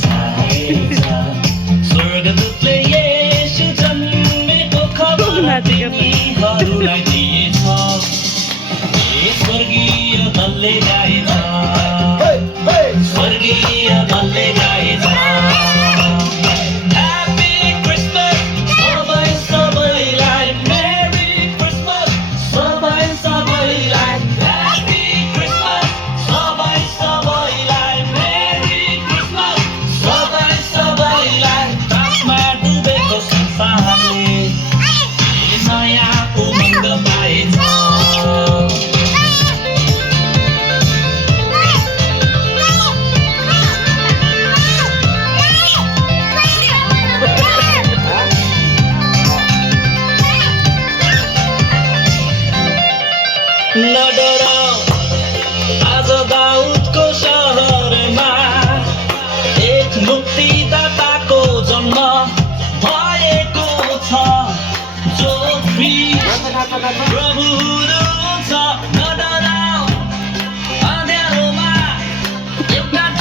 छाएछ स्वर्गदूतले येशू जन्मेको खबर तिमीहरूलाई दिएछ स्वर्गीय दलले गाएछ स्वर्गीय दलले गाएछ Happy Christmas सबैलाई Merry Christmas सबैलाई Happy Christmas सबैलाई Merry Christmas सबैलाई तासमा डुबेको संसारले नयाँ उमङ्ग पाएछ नडर आज दाउदको सहरमा एक मुक्तिदाताको जन्म भएको छ जो प्रभु